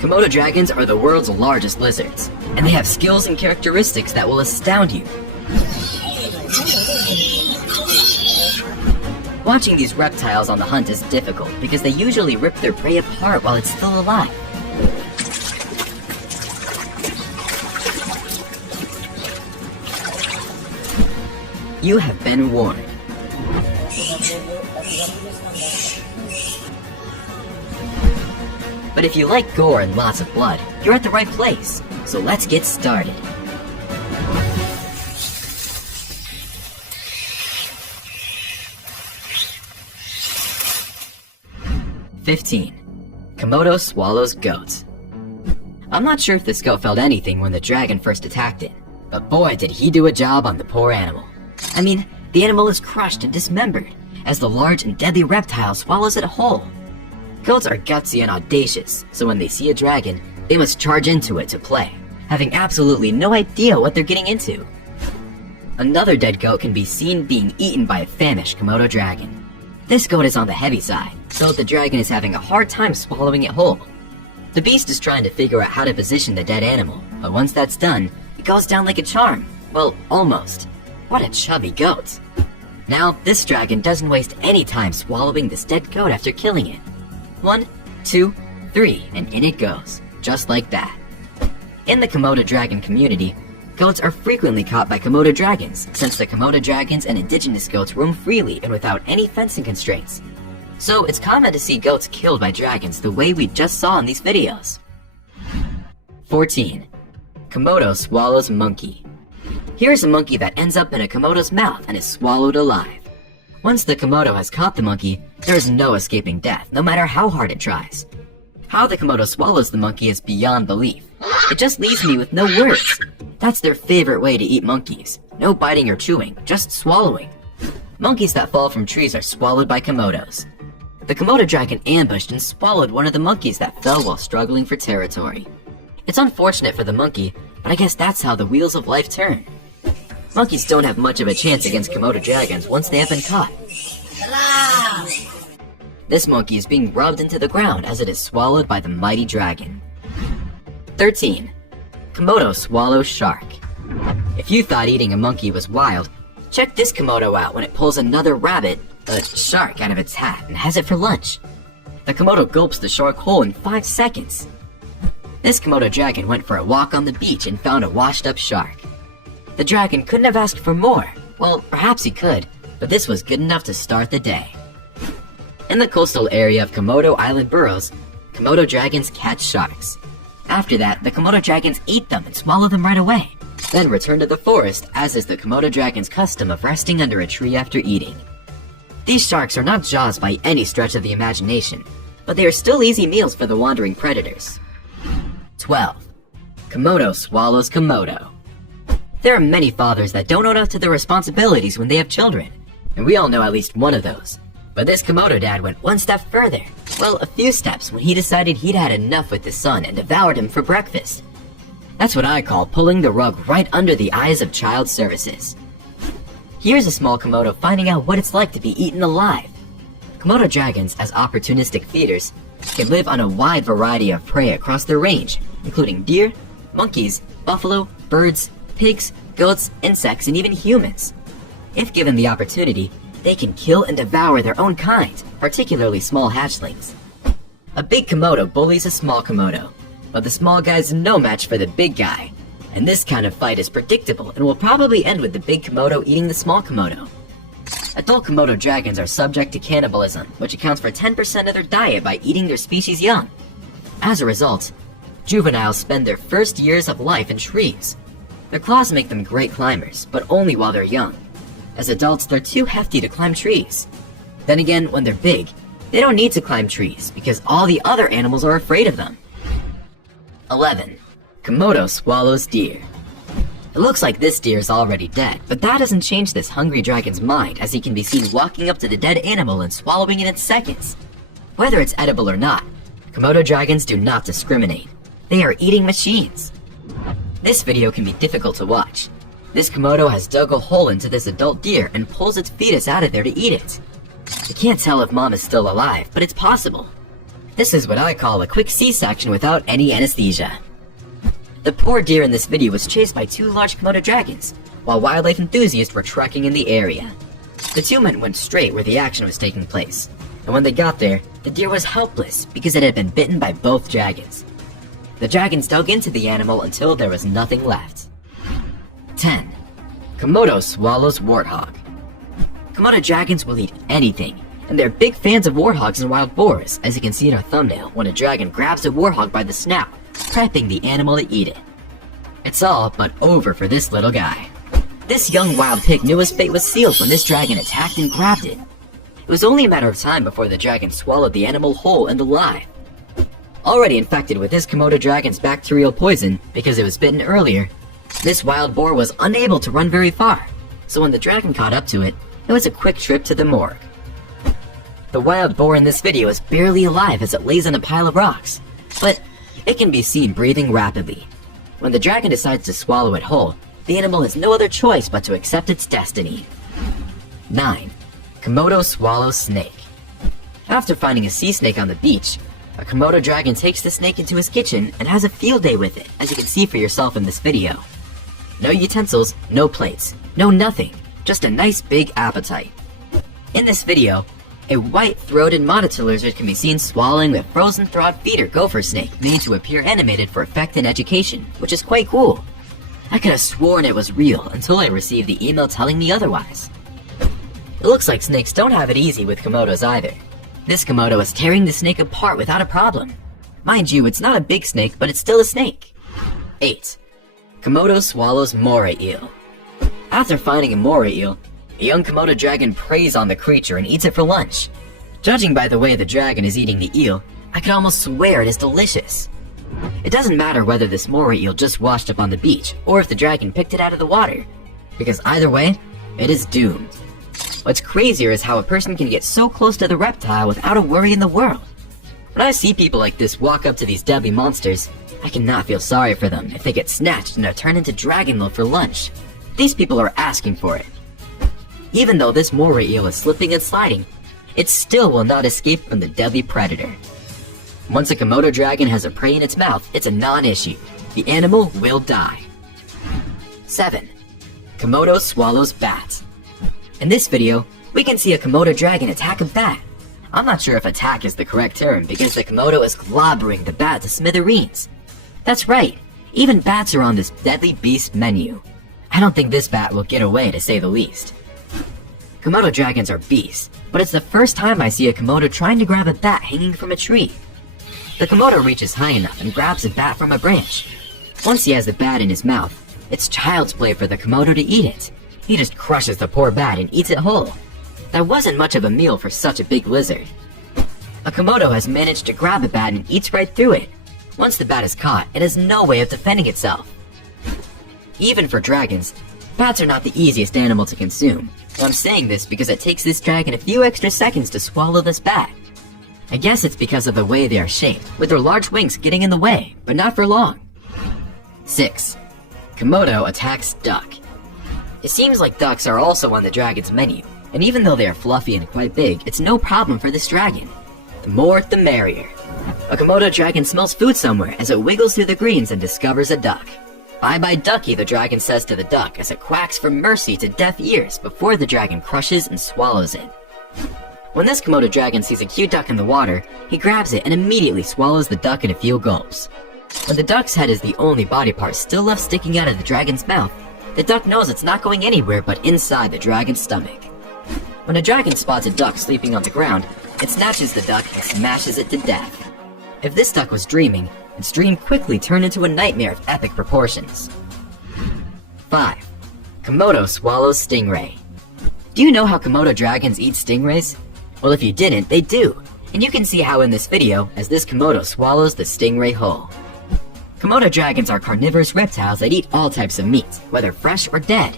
Komodo dragons are the world's largest lizards, and they have skills and characteristics that will astound you. Watching these reptiles on the hunt is difficult because they usually rip their prey apart while it's still alive. You have been warned. But if you like gore and lots of blood, you're at the right place. So let's get started. "15. Komodo swallows goats." I'm not sure if this goat felt anything when the dragon first attacked it, but boy did he do a job on the poor animal. I mean, the animal is crushed and dismembered as the large and deadly reptile swallows it whole. Goats are gutsy and audacious, so when they see a dragon, they must charge into it to play, having absolutely no idea what they're getting into. Another dead goat can be seen being eaten by a famished Komodo dragon. This goat is on the heavy side, so the dragon is having a hard time swallowing it whole. The beast is trying to figure out how to position the dead animal, but once that's done, it goes down like a charm. Well, almost. What a chubby goat. Now, this dragon doesn't waste any time swallowing this dead goat after killing it. 1, 2, 3, and in it goes, just like that. In the Komodo dragon community, goats are frequently caught by Komodo dragons, since the Komodo dragons and indigenous goats roam freely and without any fencing constraints. So it's common to see goats killed by dragons the way we just saw in these videos. 14. Komodo swallows monkey. Here's a monkey that ends up in a Komodo's mouth and is swallowed alive. Once the Komodo has caught the monkey, there is no escaping death, no matter how hard it tries. How the Komodo swallows the monkey is beyond belief. It just leaves me with no words. That's their favorite way to eat monkeys. No biting or chewing, just swallowing. Monkeys that fall from trees are swallowed by Komodos. The Komodo dragon ambushed and swallowed one of the monkeys that fell while struggling for territory. It's unfortunate for the monkey, but I guess that's how the wheels of life turn. Monkeys don't have much of a chance against Komodo dragons once they have been caught. This monkey is being rubbed into the ground as it is swallowed by the mighty dragon. 13. Komodo swallows shark. If you thought eating a monkey was wild, check this Komodo out when it pulls another a shark out of its hat and has it for lunch. The Komodo gulps the shark whole in 5 seconds. This Komodo dragon went for a walk on the beach and found a washed up shark. The dragon couldn't have asked for more. Well, perhaps he could, but this was good enough to start the day. In the coastal area of Komodo Island burrows, Komodo dragons catch sharks. After that, the Komodo dragons eat them and swallow them right away, then return to the forest, as is the Komodo dragon's custom of resting under a tree after eating. These sharks are not jaws by any stretch of the imagination, but they are still easy meals for the wandering predators. 12. Komodo swallows Komodo. There are many fathers that don't own up to their responsibilities when they have children, and we all know at least one of those. But this Komodo dad went one step further. Well, a few steps, when he decided he'd had enough with his son and devoured him for breakfast. That's what I call pulling the rug right under the eyes of child services. Here's a small Komodo finding out what it's like to be eaten alive. Komodo dragons, as opportunistic feeders, can live on a wide variety of prey across their range, including deer, monkeys, buffalo, birds, pigs, goats, insects, and even humans. If given the opportunity, they can kill and devour their own kind, particularly small hatchlings. A big Komodo bullies a small Komodo, but the small guy's no match for the big guy. And this kind of fight is predictable and will probably end with the big Komodo eating the small Komodo. Adult Komodo dragons are subject to cannibalism, which accounts for 10% of their diet by eating their species young. As a result, juveniles spend their first years of life in trees. Their claws make them great climbers, but only while they're young. As adults, they're too hefty to climb trees. Then again, when they're big, they don't need to climb trees because all the other animals are afraid of them. 11. Komodo swallows deer. It looks like this deer is already dead, but that doesn't change this hungry dragon's mind, as he can be seen walking up to the dead animal and swallowing it in seconds. Whether it's edible or not, Komodo dragons do not discriminate. They are eating machines. This video can be difficult to watch. This Komodo has dug a hole into this adult deer and pulls its fetus out of there to eat it. You can't tell if mom is still alive, but it's possible. This is what I call a quick C-section without any anesthesia. The poor deer in this video was chased by two large Komodo dragons, while wildlife enthusiasts were trekking in the area. The two men went straight where the action was taking place, and when they got there, the deer was helpless because it had been bitten by both dragons. The dragons dug into the animal until there was nothing left. 10. Komodo swallows warthog. Komodo dragons will eat anything, and they're big fans of warthogs and wild boars, as you can see in our thumbnail when a dragon grabs a warthog by the snout, prepping the animal to eat it. It's all but over for this little guy. This young wild pig knew his fate was sealed when this dragon attacked and grabbed it. It was only a matter of time before the dragon swallowed the animal whole and alive. Already infected with this Komodo dragon's bacterial poison because it was bitten earlier, this wild boar was unable to run very far, so when the dragon caught up to it, it was a quick trip to the morgue. The wild boar in this video is barely alive as it lays on a pile of rocks, but it can be seen breathing rapidly. When the dragon decides to swallow it whole, the animal has no other choice but to accept its destiny. 9. Komodo swallows snake. After finding a sea snake on the beach, a Komodo dragon takes the snake into his kitchen and has a field day with it, as you can see for yourself in this video. No utensils, no plates, no nothing, just a nice big appetite. In this video, a white-throated monitor lizard can be seen swallowing the frozen-thawed feeder gopher snake made to appear animated for effect and education, which is quite cool. I could have sworn it was real until I received the email telling me otherwise. It looks like snakes don't have it easy with Komodos either. This Komodo is tearing the snake apart without a problem. Mind you, it's not a big snake, but it's still a snake. 8. Komodo swallows moray eel. After finding a moray eel, a young Komodo dragon preys on the creature and eats it for lunch. Judging by the way the dragon is eating the eel, I could almost swear it is delicious. It doesn't matter whether this moray eel just washed up on the beach or if the dragon picked it out of the water, because either way, it is doomed. What's crazier is how a person can get so close to the reptile without a worry in the world. When I see people like this walk up to these deadly monsters, I cannot feel sorry for them if they get snatched and are turned into dragon loaf for lunch. These people are asking for it. Even though this moray eel is slipping and sliding, it still will not escape from the deadly predator. Once a Komodo dragon has a prey in its mouth, it's a non-issue. The animal will die. 7. Komodo swallows bat. In this video, we can see a Komodo dragon attack a bat. I'm not sure if attack is the correct term because the Komodo is clobbering the bat to smithereens. That's right, even bats are on this deadly beast menu. I don't think this bat will get away, to say the least. Komodo dragons are beasts, but it's the first time I see a Komodo trying to grab a bat hanging from a tree. The Komodo reaches high enough and grabs a bat from a branch. Once he has the bat in his mouth, it's child's play for the Komodo to eat it. He just crushes the poor bat and eats it whole. That wasn't much of a meal for such a big lizard. A Komodo has managed to grab a bat and eats right through it. Once the bat is caught, it has no way of defending itself. Even for dragons, bats are not the easiest animal to consume. I'm saying this because it takes this dragon a few extra seconds to swallow this bat. I guess it's because of the way they are shaped, with their large wings getting in the way, but not for long. 6. Komodo attacks duck. It seems like ducks are also on the dragon's menu, and even though they are fluffy and quite big, it's no problem for this dragon. The more, the merrier. A Komodo dragon smells food somewhere as it wiggles through the greens and discovers a duck. "Bye bye ducky," the dragon says to the duck as it quacks for mercy to deaf ears before the dragon crushes and swallows it. When this Komodo dragon sees a cute duck in the water, he grabs it and immediately swallows the duck in a few gulps. When the duck's head is the only body part still left sticking out of the dragon's mouth, the duck knows it's not going anywhere but inside the dragon's stomach. When a dragon spots a duck sleeping on the ground, it snatches the duck and smashes it to death. If this duck was dreaming, its dream quickly turned into a nightmare of epic proportions. 5. Komodo swallows stingray. Do you know how Komodo dragons eat stingrays? Well, if you didn't, they do, and you can see how in this video as this Komodo swallows the stingray whole. Komodo dragons are carnivorous reptiles that eat all types of meat, whether fresh or dead.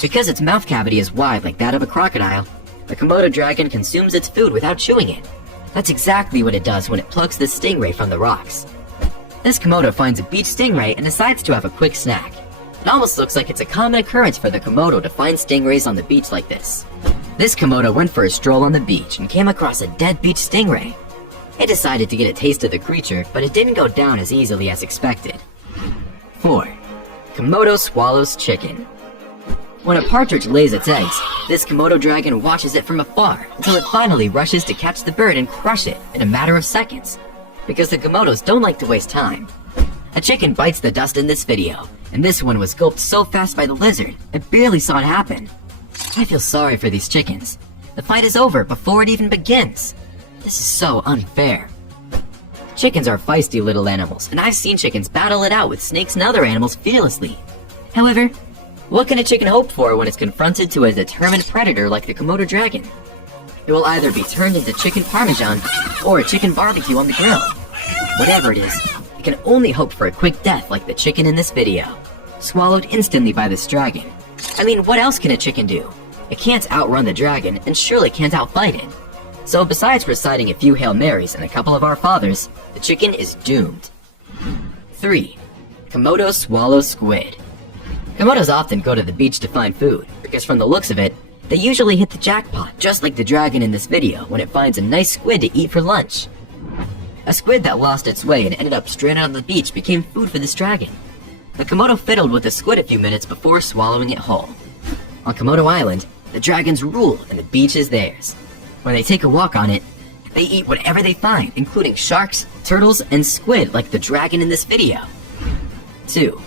Because its mouth cavity is wide like that of a crocodile, the Komodo dragon consumes its food without chewing it. That's exactly what it does when it plucks the stingray from the rocks. This Komodo finds a beach stingray and decides to have a quick snack. It almost looks like it's a common occurrence for the Komodo to find stingrays on the beach like this. This Komodo went for a stroll on the beach and came across a dead beach stingray. It decided to get a taste of the creature, but it didn't go down as easily as expected. 4. Comodo swallows chicken. When a partridge lays its eggs, this Komodo dragon watches it from afar until it finally rushes to catch the bird and crush it in a matter of seconds. Because the Komodos don't like to waste time. A chicken bites the dust in this video, and this one was gulped so fast by the lizard, it barely saw it happen. I feel sorry for these chickens. The fight is over before it even begins. This is so unfair. Chickens are feisty little animals, and I've seen chickens battle it out with snakes and other animals fearlessly. However, what can a chicken hope for when it's confronted to a determined predator like the Komodo dragon? It will either be turned into chicken parmesan or a chicken barbecue on the grill. Whatever it is, it can only hope for a quick death like the chicken in this video, swallowed instantly by this dragon. I mean, what else can a chicken do? It can't outrun the dragon and surely can't outfight it. So besides reciting a few Hail Marys and a couple of Our Fathers, the chicken is doomed. 3. Komodo swallows squid. Komodos often go to the beach to find food, because from the looks of it, they usually hit the jackpot, just like the dragon in this video when it finds a nice squid to eat for lunch. A squid that lost its way and ended up stranded on the beach became food for this dragon. The Komodo fiddled with the squid a few minutes before swallowing it whole. On Komodo Island, the dragons rule and the beach is theirs. When they take a walk on it, they eat whatever they find, including sharks, turtles, and squid like the dragon in this video. 2.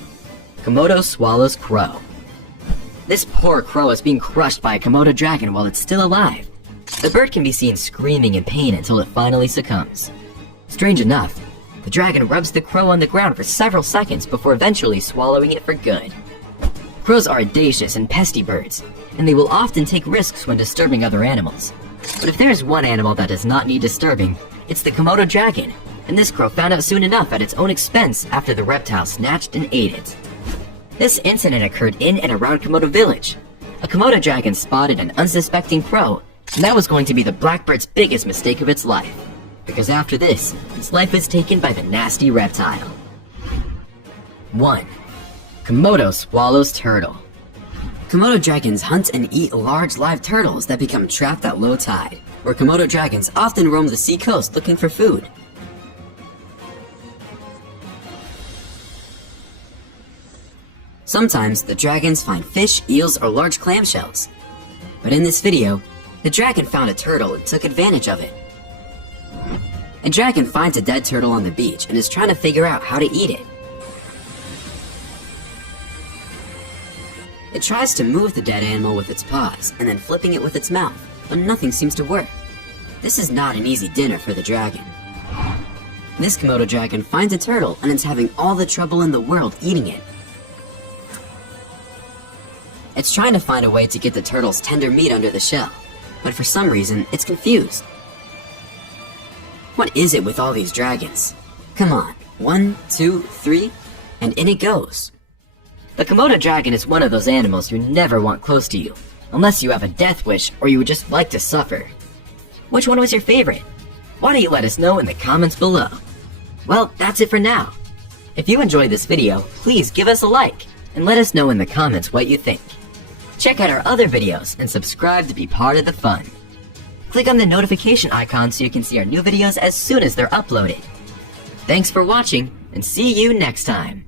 Komodo swallows crow. This poor crow is being crushed by a Komodo dragon while it's still alive. The bird can be seen screaming in pain until it finally succumbs. Strange enough, the dragon rubs the crow on the ground for several seconds before eventually swallowing it for good. Crows are audacious and pesky birds, and they will often take risks when disturbing other animals. But if there is one animal that does not need disturbing, it's the Komodo dragon, and this crow found out soon enough at its own expense after the reptile snatched and ate it. This incident occurred in and around Komodo village. A Komodo dragon spotted an unsuspecting crow, and that was going to be the blackbird's biggest mistake of its life. Because after this, its life is taken by the nasty reptile. 1. Komodo swallows turtle. Komodo dragons hunt and eat large live turtles that become trapped at low tide, where Komodo dragons often roam the sea coast looking for food. Sometimes the dragons find fish, eels, or large clamshells. But in this video, the dragon found a turtle and took advantage of it. A dragon finds a dead turtle on the beach and is trying to figure out how to eat it. It tries to move the dead animal with its paws and then flipping it with its mouth, but nothing seems to work. This is not an easy dinner for the dragon. This Komodo dragon finds a turtle and is having all the trouble in the world eating it. It's trying to find a way to get the turtle's tender meat under the shell, but for some reason, it's confused. What is it with all these dragons? Come on, 1, 2, 3, and in it goes. The Komodo dragon is one of those animals you never want close to you, unless you have a death wish or you would just like to suffer. Which one was your favorite? Why don't you let us know in the comments below? Well, that's it for now. If you enjoyed this video, please give us a like, and let us know in the comments what you think. Check out our other videos and subscribe to be part of the fun. Click on the notification icon so you can see our new videos as soon as they're uploaded. Thanks for watching, and see you next time.